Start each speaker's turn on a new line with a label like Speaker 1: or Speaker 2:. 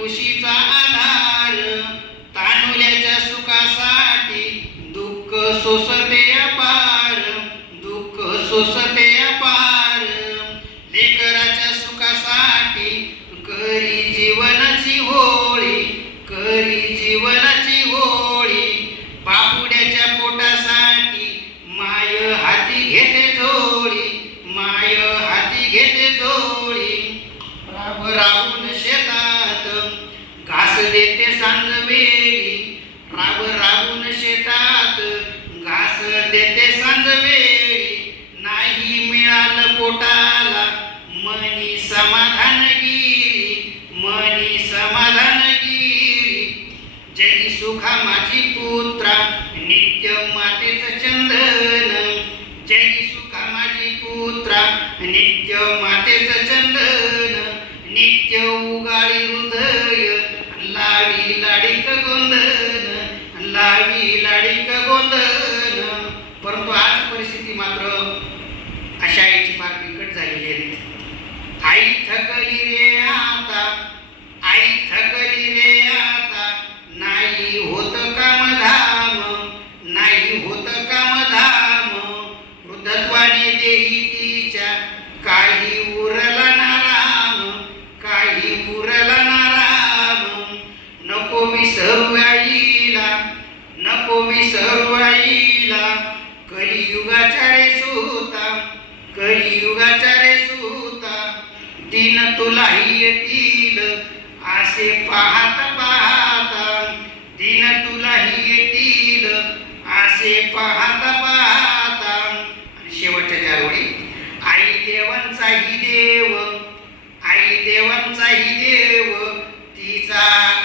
Speaker 1: कुशीचा आधार तानुल्याच्या सुखासाठी दुःख सोसते अपार दुःख सोसते अपार. लेकराच्या सुखासाठी करी जीवनाची होळी करी जीवनाची होळी. बापुड्याच्या पोटासाठी माय हाती घेते झोळी माय हाती घेते झोळी. राबून शेत राब राबून शेतात घास देते सांज नाही मिळालं पोटाला मनी समाधान गिरी मनी समाधान गिरी. जगी सुखा माझी पुत्रा नित्य मातेचं चंदन. जगी सुखा माझी पुत्रा नित्य मातेचं चंदन. नित्य उगाळी हृदय लावी लाडीक गोंधळ लावी लाडीक गोंधळ परंतु आज परिस्थिती मात्र अशा आईची फार बिकट झालेली आहे. आई थकली रे आता आई थकली रे आता. नाही होत काम धाम नाही होत काम धाम वृद्धत्वाने देही तिच्या काही उर कलियुगाचा रे सुता दिन तुलाही येतील. असे पाहता पाहता दिन तुलाही येतील. असे पाहता पाहता. शेवटच्या चार ओळी. आई देवांचाही देव आई देवांचाही देव तिचा